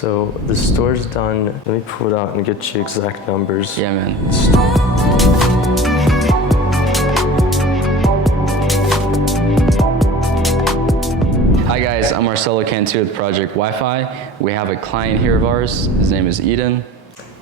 So the store's done. Let me pull it out and get you exact numbers. Yeah, man. Hi guys, I'm Marcelo Cantu with Project Wifi. We have a client here of ours. His name is Eden.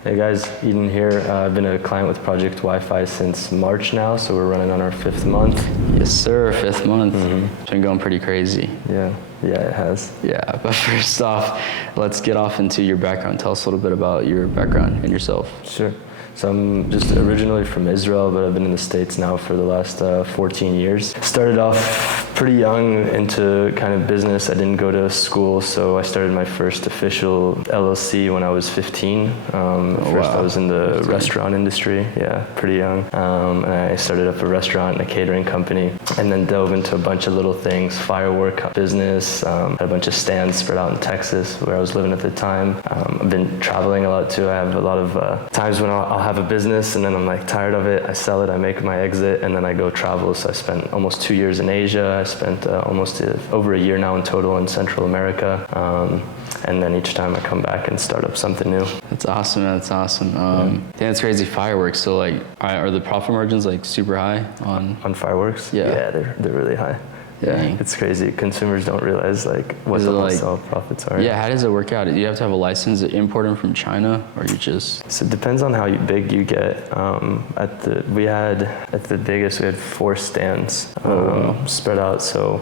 Hey guys, Eden here. I've been a client with Project Wifi since March now, so we're running on our 5th month. Yes sir, 5th month. It's been going pretty crazy. Yeah, it has. Yeah, but first off, let's get off into your background. Tell us a little bit about your background and yourself. Sure. So I'm just originally from Israel, but I've been in the States now for the last 14 years. Started off pretty young into kind of business. I didn't go to school, so I started my first official LLC when I was 15. First I was in the restaurant industry, yeah, pretty young. And I started up a restaurant and a catering company, and then dove into a bunch of little things, firework business, had a bunch of stands spread out in Texas where I was living at the time. I've been traveling a lot too. I have a lot of times when I'll have a business and then I'm like tired of it, I sell it, I make my exit, and then I go travel. So I spent almost 2 years in Asia. I spent almost over a year now in total in Central America. And then each time I come back and start up something new. That's awesome, man. That's awesome. Yeah, it's crazy. Fireworks. So like, are the profit margins like super high on fireworks? Yeah, they're really high. Yeah, it's crazy. Consumers don't realize like what the wholesale profits are. Yeah, how does it work out? Do you have to have a license to import them from China, or you just? So it depends on how big you get. At the biggest, we had 4 stands spread out. So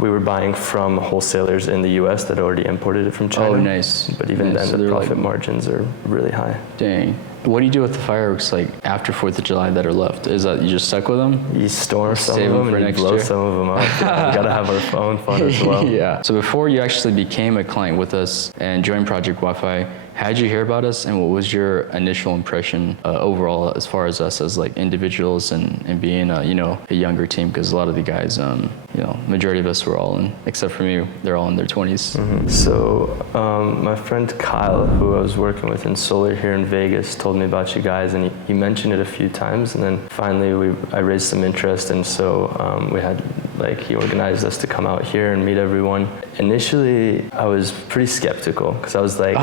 we were buying from wholesalers in the U.S. that already imported it from China. Oh, nice. But even then, the profit margins are really high. Dang. What do you do with the fireworks like after 4th of July that are left? Is that you just stuck with them? You store some of them and you blow some of them up. Yeah, we gotta have our own fun as well. Yeah. So before you actually became a client with us and joined Project Wifi, how did you hear about us, and what was your initial impression overall as far as us as like individuals and being a younger team? Because a lot of the guys, majority of us were all in, except for me, they're all in their 20s. So my friend Kyle, who I was working with in solar here in Vegas, told me about you guys, and he mentioned it a few times, and then finally I raised some interest, and so he organized us to come out here and meet everyone. Initially, I was pretty skeptical because I was like,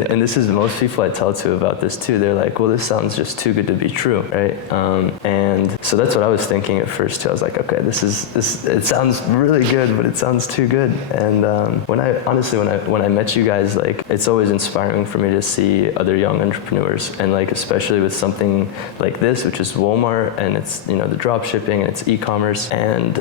and this is most people I tell to about this too. They're like, well, this sounds just too good to be true, right? And so that's what I was thinking at first too. I was like, okay, it sounds really good, but it sounds too good. And when I met you guys, like, it's always inspiring for me to see other young entrepreneurs, and like especially with something like this, which is Walmart, and it's the drop shipping and it's e-commerce and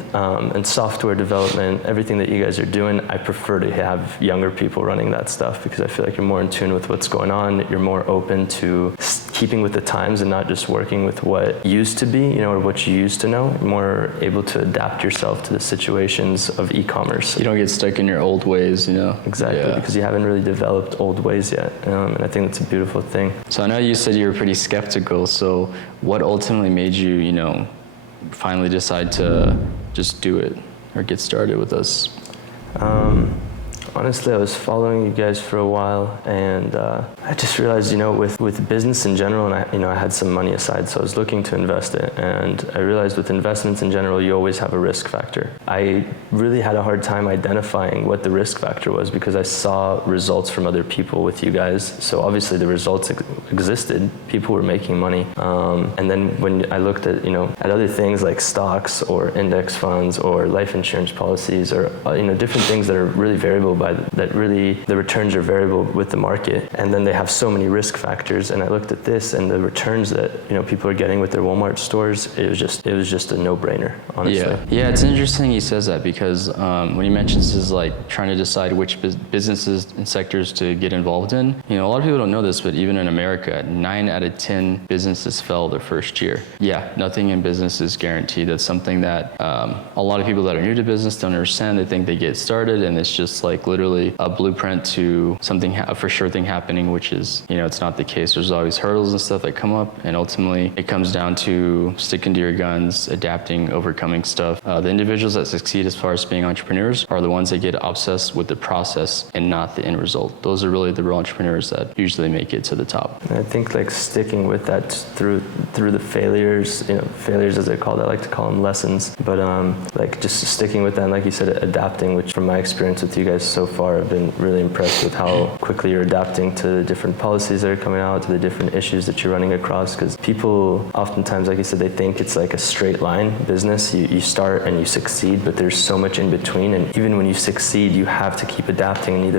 software development, everything that you guys are doing. I prefer to have younger people running that stuff because I feel like you're more in tune with what's going on. You're more open to keeping with the times and not just working with what used to be, or what you used to know. You're more able to adapt yourself to the situations of e-commerce. You don't get stuck in your old ways, Exactly, because you haven't really developed old ways yet, and I think that's a beautiful thing. So I know you said you were pretty skeptical, so what ultimately made you, finally decide to just do it or get started with us? Honestly, I was following you guys for a while, and I just realized, with business in general, and I had some money aside, so I was looking to invest it, and I realized with investments in general, you always have a risk factor. I really had a hard time identifying what the risk factor was because I saw results from other people with you guys, so obviously the results existed. People were making money, and then when I looked at, at other things like stocks or index funds or life insurance policies or, different things that are really variable that really the returns are variable with the market, and then they have so many risk factors. And I looked at this and the returns that people are getting with their Walmart stores. It was just a no-brainer, honestly. Yeah, it's interesting he says that because when he mentions is like trying to decide which businesses and sectors to get involved in. A lot of people don't know this, but even in America, 9 out of 10 businesses fail their first year. Yeah, nothing in business is guaranteed. That's something that a lot of people that are new to business don't understand. They think they get started and it's just like literally a blueprint to something, a for sure thing happening, which is, it's not the case. There's always hurdles and stuff that come up, and ultimately it comes down to sticking to your guns, adapting, overcoming stuff. The individuals that succeed as far as being entrepreneurs are the ones that get obsessed with the process and not the end result. Those are really the real entrepreneurs that usually make it to the top. And I think like sticking with that through the failures, failures as they're called, I like to call them lessons, but like just sticking with that, and like you said, adapting, which from my experience with you guys so far. I've been really impressed with how quickly you're adapting to the different policies that are coming out, to the different issues that you're running across, because people oftentimes, like you said, they think it's like a straight line business. You start and you succeed, but there's so much in between, and even when you succeed, you have to keep adapting in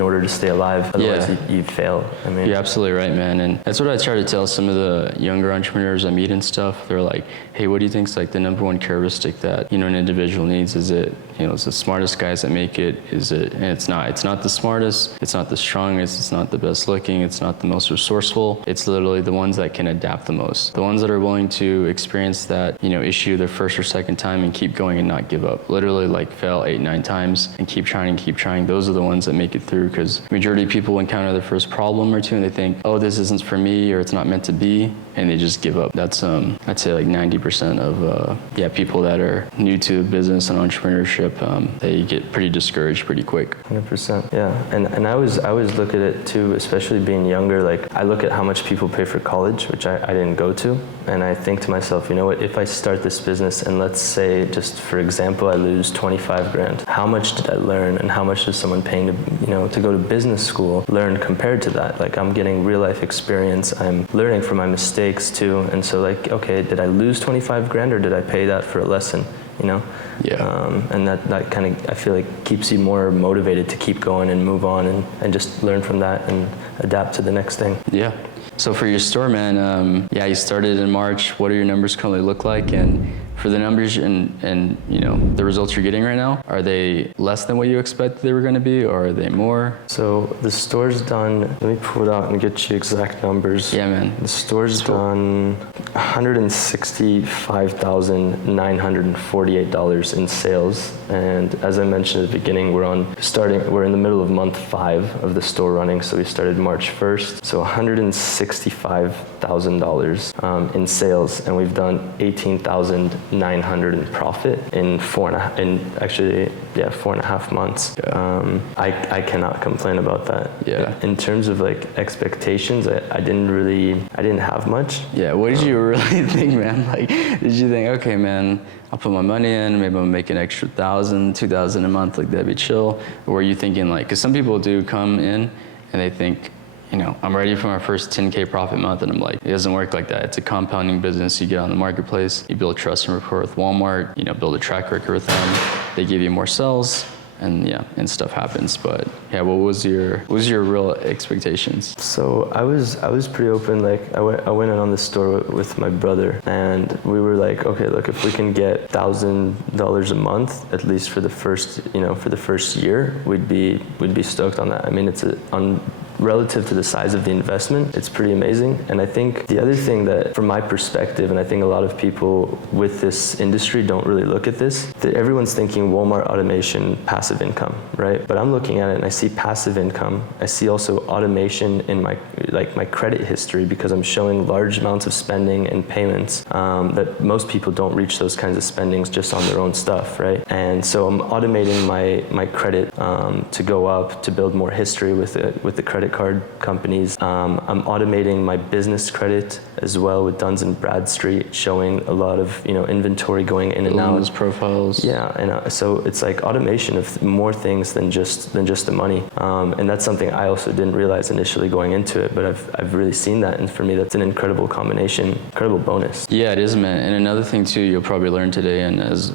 order to stay alive. Otherwise, you fail. I mean, you're absolutely right, man. And that's what I try to tell some of the younger entrepreneurs I meet and stuff. They're like, hey, what do you think is like the number one characteristic that, an individual needs? Is it, it's the smartest guys that make it? Is it? And it's not. It's not the smartest. It's not the strongest. It's not the best looking. It's not the most resourceful. It's literally the ones that can adapt the most. The ones that are willing to experience that, issue their first or second time and keep going and not give up. Literally like fail 8-9 times and keep trying and keep trying. Those are the ones that make it through, because majority of people encounter their first problem or two and they think, oh, this isn't for me, or it's not meant to be, and they just give up. That's I'd say like 90% of people that are new to business and entrepreneurship, they get pretty discouraged pretty quick. 100%. Yeah, and I always look at it too, especially being younger. Like, I look at how much people pay for college, which I didn't go to, and I think to myself, you know what, if I start this business and let's say, just for example, I lose 25 grand, how much did I learn, and how much does someone paying to go to business school learn compared to that? Like, I'm getting real life experience, I'm learning from my mistakes too, and so like, okay, did I lose 25 grand or did I pay that for a lesson? Yeah. And that kind of, I feel like, keeps you more motivated to keep going and move on and just learn from that and adapt to the next thing. Yeah. So for your store, man, you started in March. What do your numbers currently look like? And for the numbers and the results you're getting right now, are they less than what you expected they were going to be, or are they more? So the store's done, let me pull it out and get you exact numbers. Yeah, man. The store's done $165,948 in sales. And as I mentioned at the beginning, we're in the middle of month 5 of the store running. So we started March 1st. So $165,000 in sales, and we've done 18,900 in profit in 4.5 months. Yeah. I cannot complain about that. Yeah. In terms of like expectations, I didn't have much. Yeah. What did you really think, man? Like, did you think, okay, man, I'll put my money in, maybe I'll make an extra $1,000, $2,000 a month, like that'd be chill? Or were you thinking like, because some people do come in and they think, I'm ready for my first 10K profit month, and I'm like, it doesn't work like that. It's a compounding business. You get on the marketplace, you build trust and rapport with Walmart, build a track record with them. They give you more sales, and stuff happens. But yeah, what was your real expectations? So I was pretty open. Like, I went in on the store with my brother, and we were like, okay, look, if we can get $1,000 a month at least for the first year, we'd be stoked on that. I mean, relative to the size of the investment, it's pretty amazing. And I think the other thing that, from my perspective, and I think a lot of people with this industry don't really look at this, that everyone's thinking Walmart automation, passive income, right? But I'm looking at it and I see passive income. I see also automation in my credit history, because I'm showing large amounts of spending and payments that most people don't reach those kinds of spendings just on their own stuff, right? And so I'm automating my credit to go up, to build more history with the credit card companies. I'm automating my business credit as well with Duns & Bradstreet, showing a lot of inventory going in and out. Those profiles. Yeah, and so it's like automation of more things than just the money. And that's something I also didn't realize initially going into it, but I've really seen that, and for me that's an incredible combination, incredible bonus. Yeah, it is, man. And another thing too, you'll probably learn today, and as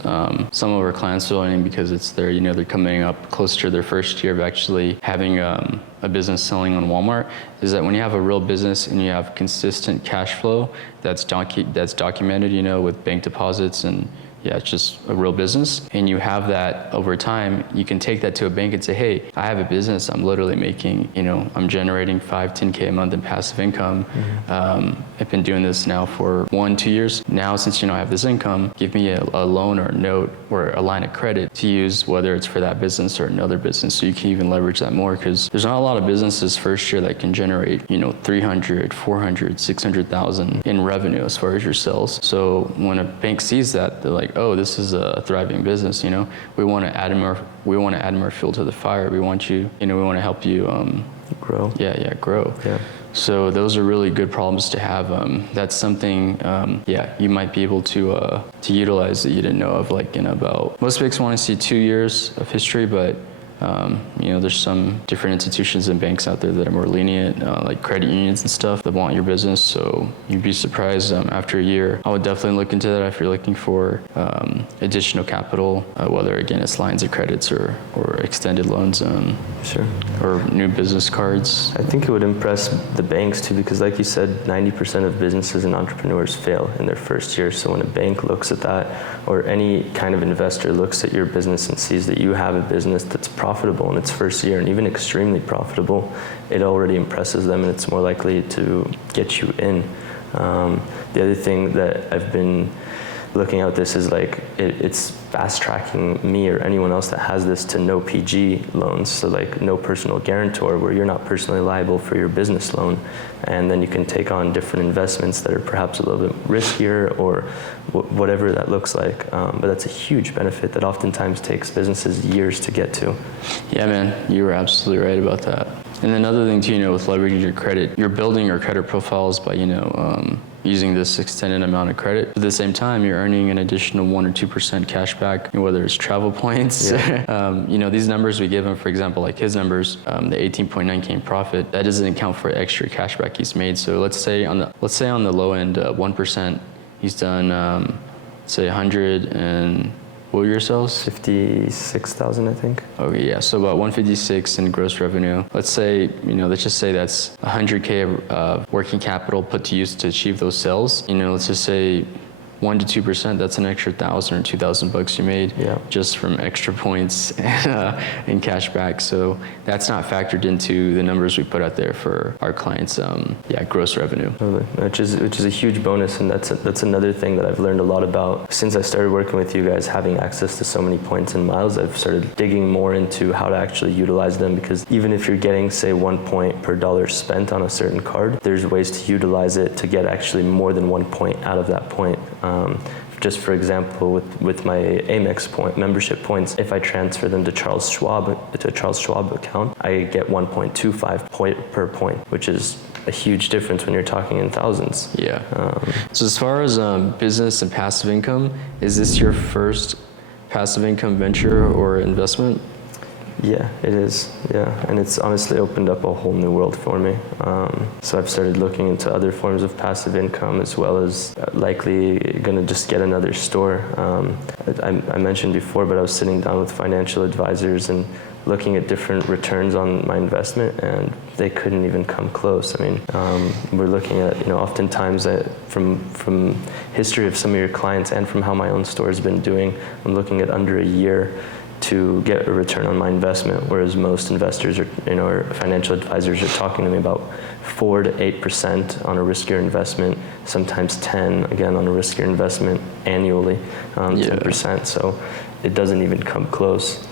some of our clients are learning, because it's they're coming up close to their first year of actually having a business selling on Walmart, is that when you have a real business and you have consistent cash flow that's documented, with bank deposits, and it's just a real business, and you have that over time, you can take that to a bank and say, hey, I have a business, I'm literally making, I'm generating 5-10K a month in passive income. Mm-hmm. I've been doing this now for 1-2 years. Now, since I have this income, give me a loan or a note or a line of credit to use, whether it's for that business or another business, so you can even leverage that more, because there's not a lot of businesses first year that can generate, 300, 400, 600,000 in revenue as far as your sales. So when a bank sees that, they're like, oh, this is a thriving business. We want to add more fuel to the fire. We want you. We want to help you grow. Grow. Yeah. So those are really good problems to have. That's something, you might be able to utilize that you didn't know of. Like, in about, most banks want to see 2 years of history, but There's some different institutions and banks out there that are more lenient, like credit unions and stuff that want your business. So you'd be surprised after a year. I would definitely look into that if you're looking for additional capital, whether again it's lines of credits or extended loans, Sure. or new business cards. I think it would impress the banks too, because like you said, 90% of businesses and entrepreneurs fail in their first year. So when a bank looks at that, or any kind of investor looks at your business and sees that you have a business that's profitable in its first year and even extremely profitable, it already impresses them and it's more likely to get you in. The other thing that I've been looking at this is like it's fast tracking me or anyone else that has this to no PG loans, so like no personal guarantor, where you're not personally liable for your business loan, and then you can take on different investments that are perhaps a little bit riskier or whatever that looks like. But that's a huge benefit that oftentimes takes businesses years to get to. Yeah, man, you were absolutely right about that. And another thing too, with leveraging your credit, you're building your credit profiles by, using this extended amount of credit. At the same time, you're earning an additional 1 or 2% cash back, whether it's travel points. Yeah. These numbers we give him, for example, like his numbers, the 18.9K in profit, that doesn't account for extra cash back he's made. So let's say on the low end, 1%, he's done, say 100 and what were your sales? 56,000, I think. Okay, yeah, so about 156 in gross revenue. Let's say, let's just say that's 100K of working capital put to use to achieve those sales. Let's just say 1 to 2%, that's an extra $1,000 or $2,000 you made, yeah, just from extra points and cash back. So that's not factored into the numbers we put out there for our clients' gross revenue. Totally. Which is a huge bonus, and that's another thing that I've learned a lot about since I started working with you guys. Having access to so many points and miles, I've started digging more into how to actually utilize them, because even if you're getting, say, 1 point per dollar spent on a certain card, there's ways to utilize it to get actually more than 1 point out of that point. Just for example, with my Amex membership points, if I transfer them to Charles Schwab account, I get 1.25 per point, which is a huge difference when you're talking in thousands. Yeah. So as far as business and passive income, is this your first passive income venture or investment? Yeah, it is. Yeah, and it's honestly opened up a whole new world for me. So I've started looking into other forms of passive income, as well as likely going to just get another store. I mentioned before, but I was sitting down with financial advisors and looking at different returns on my investment, and they couldn't even come close. I mean, we're looking at, oftentimes from history of some of your clients and from how my own store has been doing, I'm looking at under a year to get a return on my investment, whereas most investors or financial advisors are talking to me about 4 to 8% on a riskier investment, sometimes 10 again on a riskier investment annually, 10%. So it doesn't even come close.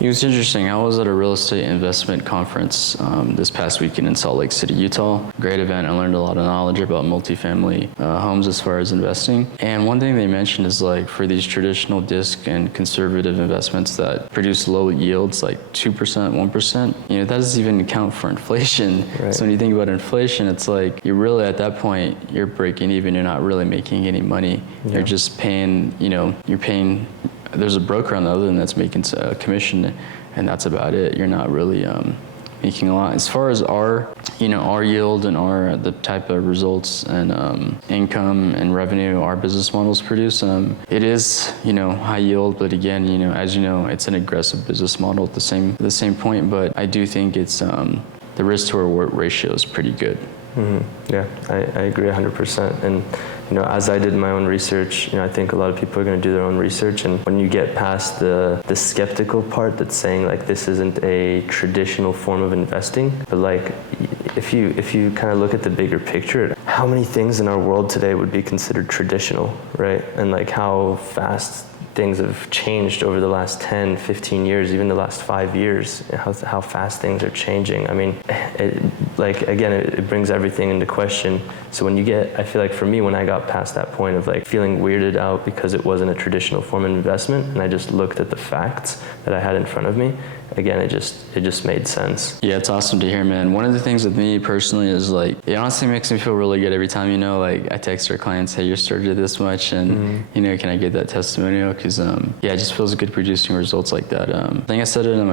It was interesting. I was at a real estate investment conference this past weekend in Salt Lake City, Utah. Great event. I learned a lot of knowledge about multifamily homes as far as investing. And one thing they mentioned is like for these traditional disc and conservative investments that produce low yields, like 2%, 1%, that doesn't even account for inflation. Right. So when you think about inflation, it's like you're really at that point, you're breaking even. You're not really making any money. Yeah. You're just paying, you're paying. There's a broker on the other end that's making a commission, and that's about it. You're not really making a lot. As far as our yield and the type of results and income and revenue our business models produce, it is high yield, but again, as it's an aggressive business model at the same point. But I do think it's the risk to reward ratio is pretty good. Mm-hmm. Yeah, I agree 100%. And as I did my own research, I think a lot of people are going to do their own research. And when you get past the skeptical part that's saying like this isn't a traditional form of investing, but like if you kind of look at the bigger picture, how many things in our world today would be considered traditional, right? And like how fast things have changed over the last 10, 15 years, even the last 5 years, how fast things are changing. I mean, it brings everything into question. So I feel like for me, when I got past that point of like feeling weirded out because it wasn't a traditional form of investment, and I just looked at the facts, that I had in front of me, again, it just made sense. Yeah, it's awesome to hear, man. One of the things with me personally is like, it honestly makes me feel really good every time, like I text our clients, hey, your store did this much, and can I get that testimonial? Because it just feels good producing results like that. I think I said it in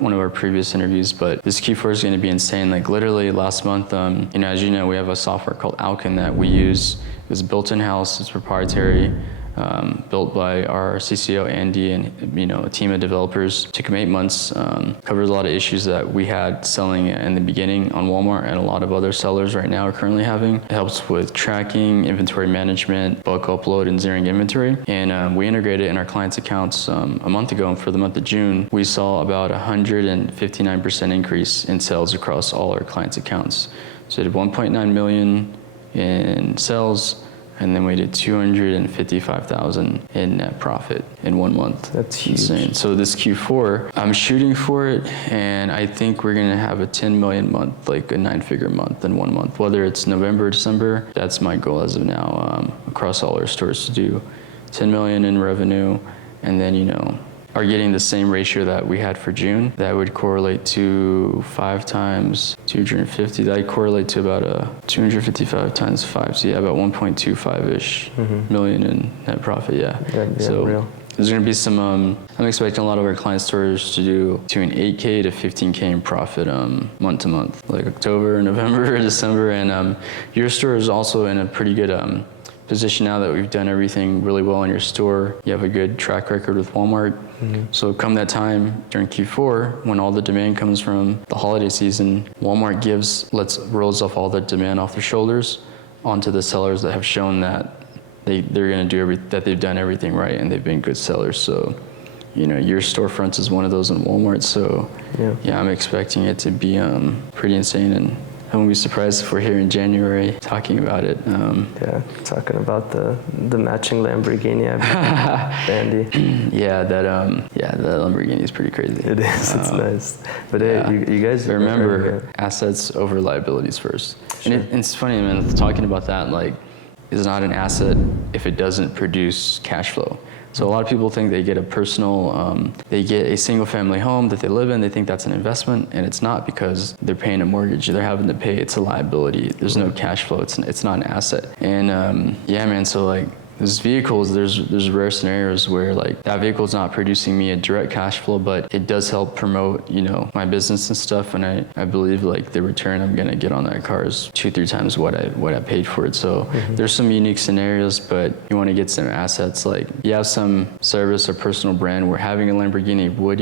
one of our previous interviews, but this Q4 is going to be insane. Like literally last month, as you know, we have a software called Alqen that we use. It's built in-house, it's proprietary. Built by our CCO Andy and a team of developers. Took him 8 months. Covers a lot of issues that we had selling in the beginning on Walmart and a lot of other sellers right now are currently having. It helps with tracking, inventory management, bulk upload, and zeroing inventory. And we integrated it in our clients' accounts a month ago. And for the month of June, we saw about 159% increase in sales across all our clients' accounts. So we did 1.9 million in sales. And then we did 255,000 in net profit in 1 month. That's huge. Insane. So this Q4, I'm shooting for it, and I think we're gonna have a 10 million month, like a 9-figure month in 1 month. Whether it's November or December, that's my goal as of now, across all our stores to do 10 million in revenue, and then are getting the same ratio that we had for June. That would correlate to 5 times 250. That would correlate to about 255 times 5. So yeah, about 1.25-ish million in net profit, yeah. So real. there's gonna be some, I'm expecting a lot of our client stores to do between 8K to 15K in profit month to month, like October, November, December. And your store is also in a pretty good position now that we've done everything really well in your store. You have a good track record with Walmart. So come that time during Q4, when all the demand comes from the holiday season, Walmart rolls off all the demand off their shoulders onto the sellers that have shown that they're going to do that they've done everything right and they've been good sellers. So, your storefront is one of those in Walmart. So yeah, I'm expecting it to be pretty insane, and I won't be surprised if we're here in January talking about it. Talking about the matching Lamborghini, Andy. That Lamborghini is pretty crazy. It is. It's nice. But hey, you guys remember assets over liabilities first. Sure. And it's funny, man. Talking about that, like, is not an asset if it doesn't produce cash flow. So a lot of people think they get they get a single family home that they live in, they think that's an investment, and it's not, because they're paying a mortgage, they're having to pay, it's a liability, there's no cash flow, it's not an asset. And man, so like, there's vehicles, there's rare scenarios where like that vehicle is not producing me a direct cash flow, but it does help promote, my business and stuff. And I believe like the return I'm gonna get on that car is 2-3 times what I paid for it. So there's some unique scenarios, but you want to get some assets. Like you have some service or personal brand where having a Lamborghini would,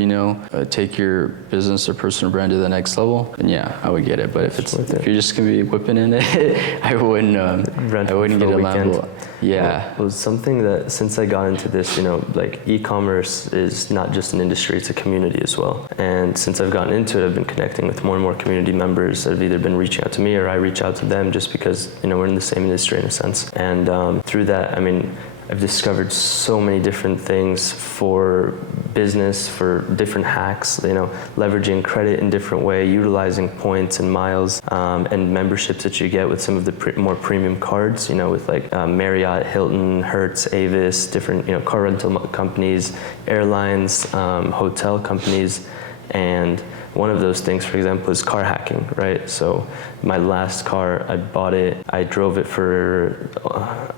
take your business or personal brand to the next level. And yeah, I would get it. But if you're just gonna be whipping in it, I wouldn't get a Lambo. Yeah. Well, something that since I got into this, like e-commerce is not just an industry, it's a community as well. And since I've gotten into it, I've been connecting with more and more community members that have either been reaching out to me or I reach out to them, just because, we're in the same industry in a sense. And through that, I've discovered so many different things for business, for different hacks, leveraging credit in different way, utilizing points and miles, and memberships that you get with some of the more premium cards, with like Marriott, Hilton, Hertz, Avis, different, car rental companies, airlines, hotel companies. And one of those things, for example, is car hacking, right? So my last car, I drove it for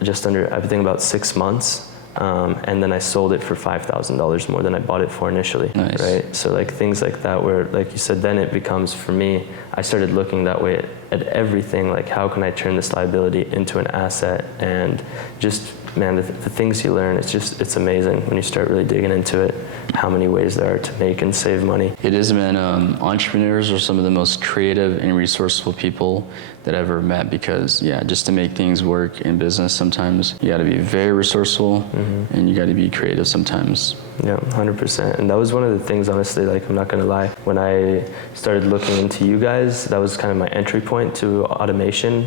just under, I think about 6 months. And then I sold it for $5,000 more than I bought it for initially, nice. Right? So like things like that where, like you said, then it becomes, for me, I started looking that way at everything, like how can I turn this liability into an asset? And just, man, the things you learn, it's amazing when you start really digging into it, how many ways there are to make and save money. It is, man. Entrepreneurs are some of the most creative and resourceful people that I've ever met, because just to make things work in business, sometimes you got to be very resourceful and you got to be creative sometimes. Yeah, 100%. And that was one of the things, honestly, like I'm not gonna lie, when I started looking into you guys, that was kind of my entry point to automation.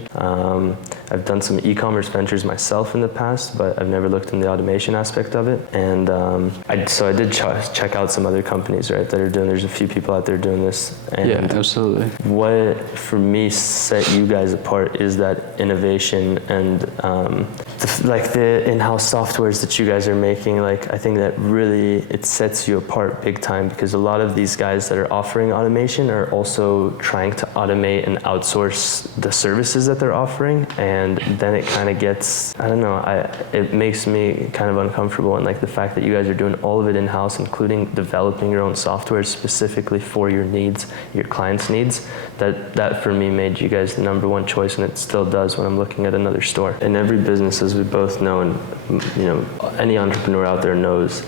I've done some e-commerce ventures myself in the past, but I've never looked in the automation aspect of it. And I did check out some other companies, right, that are doing, there's a few people out there doing this. And yeah, absolutely. What, for me, set you guys apart is that innovation and the in-house softwares that you guys are making. Like, I think that really it sets you apart big time, because a lot of these guys that are offering automation are also trying to automate and outsource the services that they're offering, and then it kind of gets, I don't know, it makes me kind of uncomfortable. And like the fact that you guys are doing all of it in-house, including developing your own software specifically for your needs, your clients' needs, that for me made you guys the number one choice, and it still does when I'm looking at another store. In every business, as we both know, and you know, any entrepreneur out there knows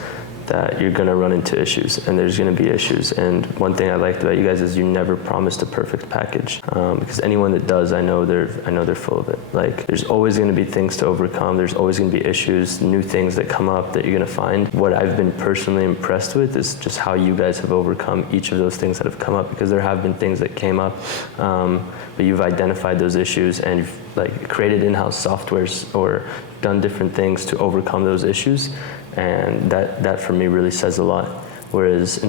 that you're going to run into issues, and there's going to be issues. And one thing I liked about you guys is you never promised a perfect package, because anyone that does, I know they're full of it. Like, there's always going to be things to overcome. There's always going to be issues, new things that come up that you're going to find. What I've been personally impressed with is just how you guys have overcome each of those things that have come up, because there have been things that came up, but you've identified those issues and you've like created in-house softwares or done different things to overcome those issues. And that for me really says a lot. Whereas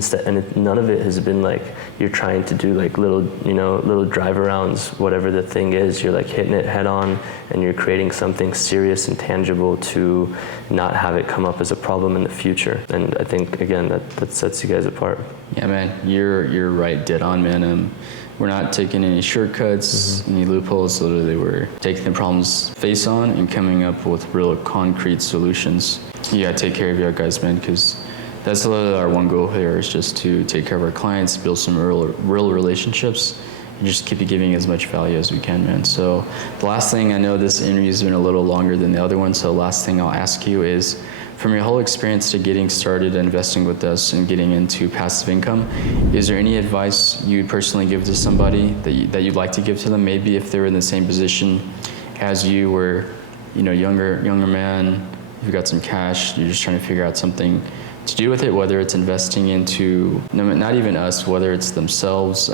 none of it has been like you're trying to do like little drive arounds, whatever the thing is. You're like hitting it head on, and you're creating something serious and tangible to not have it come up as a problem in the future. And I think again that sets you guys apart. Yeah, man, you're right, dead on, man. We're not taking any shortcuts, any loopholes. Literally, we're taking the problems face on and coming up with real concrete solutions. You gotta take care of your guys, man, because that's literally our one goal here, is just to take care of our clients, build some real relationships, and just keep giving as much value as we can, man. So the last thing, I know this interview's been a little longer than the other one, so the last thing I'll ask you is, from your whole experience to getting started investing with us and getting into passive income, is there any advice you'd personally give to somebody that you'd like to give to them? Maybe if they're in the same position as you, where, you know, younger man, you've got some cash, you're just trying to figure out something to do with it, whether it's investing into, not even us, whether it's themselves,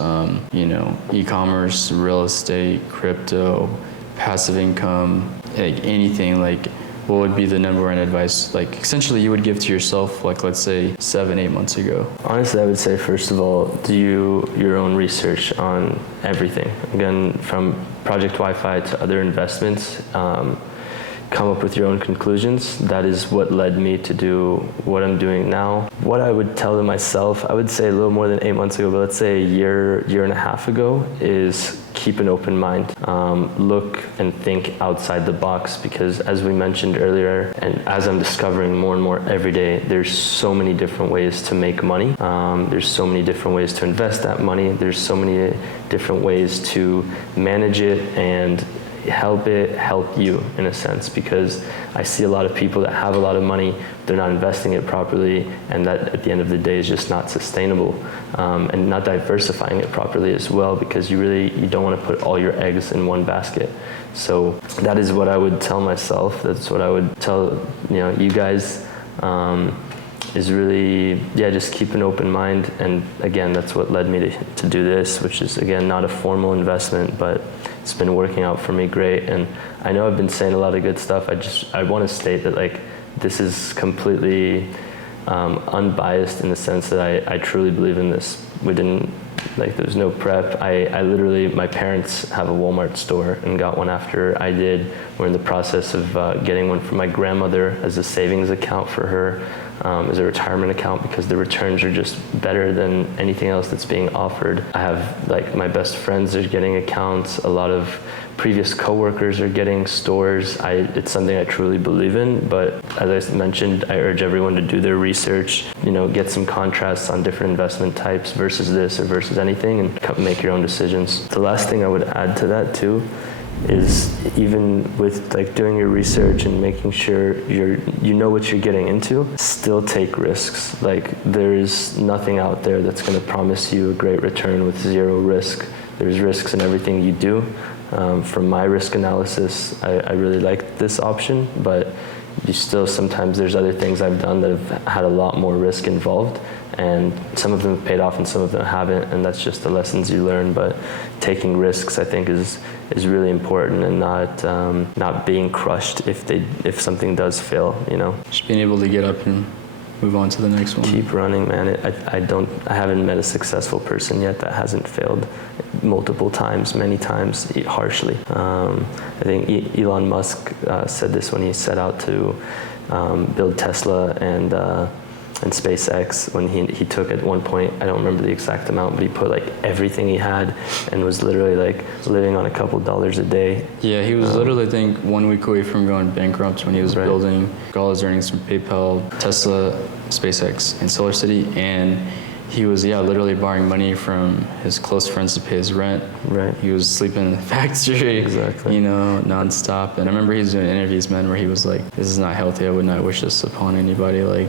you know, e-commerce, real estate, crypto, passive income, like anything, like, what would be the number one advice, like, essentially you would give to yourself, like, let's say 7-8 months ago? Honestly, I would say, first of all, do your own research on everything. Again, from Project Wi-Fi to other investments, come up with your own conclusions. That is what led me to do what I'm doing now. What I would tell to myself, I would say a little more than 8 months ago, but let's say a year and a half ago, is keep an open mind. Look and think outside the box, because as we mentioned earlier, and as I'm discovering more and more every day, there's so many different ways to make money. There's so many different ways to invest that money. There's so many different ways to manage it and help you in a sense, because I see a lot of people that have a lot of money, they're not investing it properly, and that at the end of the day is just not sustainable, and not diversifying it properly as well, because you don't want to put all your eggs in one basket. So that is what I would tell myself. That's what I would tell you guys, is really, just keep an open mind. And again, that's what led me to do this, which is again not a formal investment, but it's been working out for me great. And I know I've been saying a lot of good stuff. I want to state that, like, this is completely unbiased in the sense that I truly believe in this. We didn't, like, there's no prep. I literally, my parents have a Walmart store and got one after I did. We're in the process of getting one for my grandmother as a savings account for her, as a retirement account, because the returns are just better than anything else that's being offered. I have, like, my best friends are getting accounts. A lot of previous coworkers are getting stores. It's something I truly believe in, but as I mentioned, I urge everyone to do their research, get some contrasts on different investment types versus this or versus anything, and make your own decisions. The last thing I would add to that too is, even with, like, doing your research and making sure you know what you're getting into, still take risks. Like, there's nothing out there that's going to promise you a great return with zero risk. There's risks in everything you do. From my risk analysis, I really like this option, but sometimes there's other things I've done that have had a lot more risk involved, and some of them have paid off and some of them haven't, and that's just the lessons you learn. But taking risks, I think, is really important, and not being crushed if something does fail. Just being able to get up and move on to the next one. Keep running, man. I haven't met a successful person yet that hasn't failed multiple times, many times, harshly. I think Elon Musk said this when he set out to build Tesla, and and SpaceX, when he took at one point, I don't remember the exact amount, but he put like everything he had and was literally like living on a couple dollars a day. Yeah, he was literally, I think, 1 week away from going bankrupt when he was building all his earnings from PayPal, Tesla, SpaceX, and Solar City, and he was, literally borrowing money from his close friends to pay his rent. Right. He was sleeping in the factory, Exactly. nonstop. And I remember he was doing interviews, man, where he was like, this is not healthy. I would not wish this upon anybody. Like,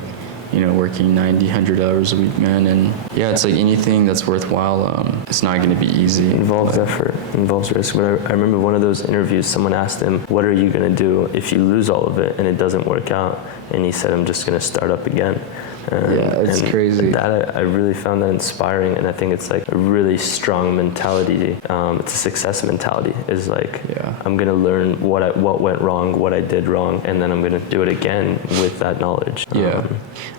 working 90, 100 hours a week, man. And yeah, it's like anything that's worthwhile, it's not going to be easy. It involves effort, it involves risk. But I remember one of those interviews, someone asked him, what are you going to do if you lose all of it and it doesn't work out? And he said, I'm just going to start up again. It's crazy. That I really found that inspiring, and I think it's like a really strong mentality. It's a success mentality. Is like, I'm gonna learn what went wrong, what I did wrong, and then I'm gonna do it again with that knowledge.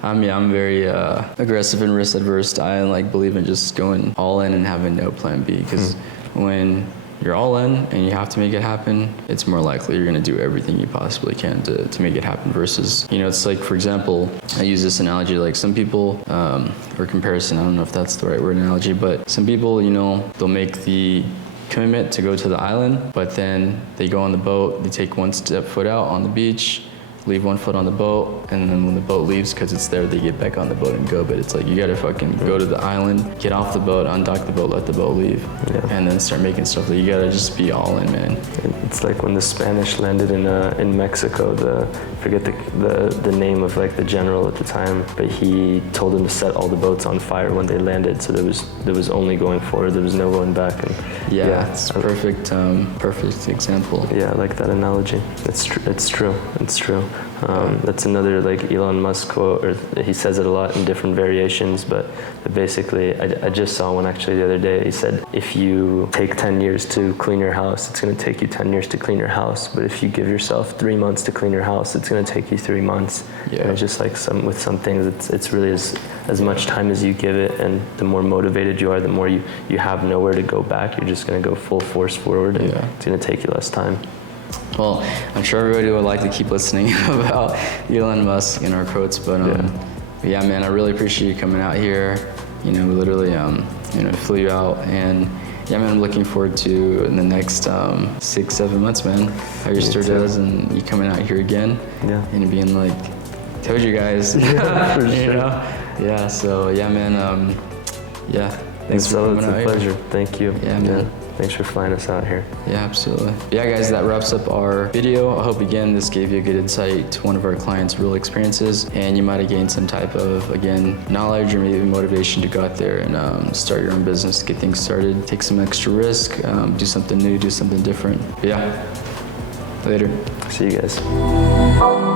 I'm very aggressive and risk adverse. I believe in just going all in and having no plan B, because when you're all in and you have to make it happen, it's more likely you're going to do everything you possibly can to make it happen versus, it's like, for example, I use this analogy, like some people, or comparison, I don't know if that's the right word analogy, but some people, they'll make the commitment to go to the island, but then they go on the boat, they take one foot out on the beach, leave one foot on the boat, and then when the boat leaves, because it's there, they get back on the boat and go. But it's like, you gotta fucking go to the island, get off the boat, undock the boat, let the boat leave, and then start making stuff. Like, you gotta just be all in, man. It's like when the Spanish landed in Mexico, forget the name of like the general at the time, but he told them to set all the boats on fire when they landed, so there was only going forward, there was no going back. And it's perfect example. Yeah, I like that analogy. It's true. That's another like Elon Musk quote, or he says it a lot in different variations, but basically I just saw one actually the other day. He said, if you take 10 years to clean your house, it's going to take you 10 years to clean your house, but if you give yourself 3 months to clean your house, it's going to take you 3 months. And it's just like with some things, it's really as much time as you give it, and the more motivated you are, the more you have nowhere to go back. You're just going to go full force forward, and it's going to take you less time. Well, I'm sure everybody would like to keep listening about Elon Musk and our quotes, but man, I really appreciate you coming out here. We literally, flew you out, and man, I'm looking forward to in the next 6-7 months, man, how your store does, and you coming out here again, and being like, told you guys, for sure. Man, thanks for coming out here. It's a pleasure. Thank you. Man. Thanks for flying us out here. Yeah, absolutely. Yeah, guys, that wraps up our video. I hope, again, this gave you a good insight to one of our clients' real experiences, and you might have gained some type of, again, knowledge or maybe motivation to go out there and start your own business, get things started, take some extra risk, do something new, do something different. But later. See you guys.